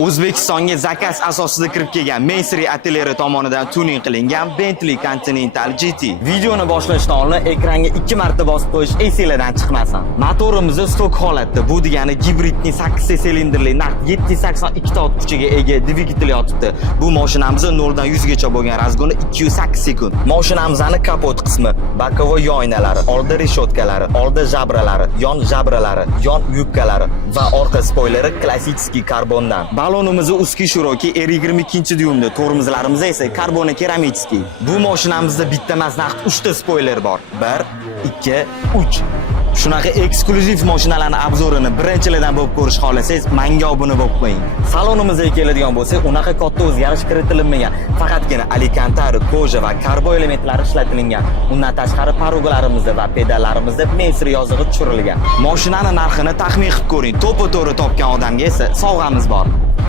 O'zbekistonga zakaz asosida kirib kelgan Mastery Atelieri tomonidan tuning qilingan Bentley Continental GT. Videoni boshlashdan oldin ekranga 2 marta bosib qo'yish esingizdan chiqmasin. Motorimiz stok holatda. Bu degani gibridning 8 silindrli naq 782 ta ot kuchiga ega dvigatel yotibdi. Bu mashinamiz 0 dan 100 gacha bo'lgan razgoni 208 sekund. Mashinamizning kapot qismi, bokovoy oynalari, oldi reshotkalari, oldi jabralari, yon jabralari, yon yubkalari va orqa spoileri klassik karbondan. Balonimiz ustki shiroki R22 dyumda, tormozlarimiz esa karbon keramический. Bu mashinamizda bitta emas, naq 3 ta spoiler bor. 1, 2, 3. Shunaqa eksklyuziv mashinalarning obzorini birinchilardan bo'lib ko'rish xohlasangiz, menga obuna bo'lib qo'ying. Salonimizga keladigan bo'lsak, unaqa katta o'zgarish kiritilmagan. Faqatgina alikantari, koja va karbo elementlari ishlatilgan. Undan tashqari parugalarimizda va pedallarimizda Mastery yozig'i tushirilgan. Mashinaning narxini taxmin qilib ko'ring. To'ppa-to'g'ri topgan odamga esa sovg'amiz bor.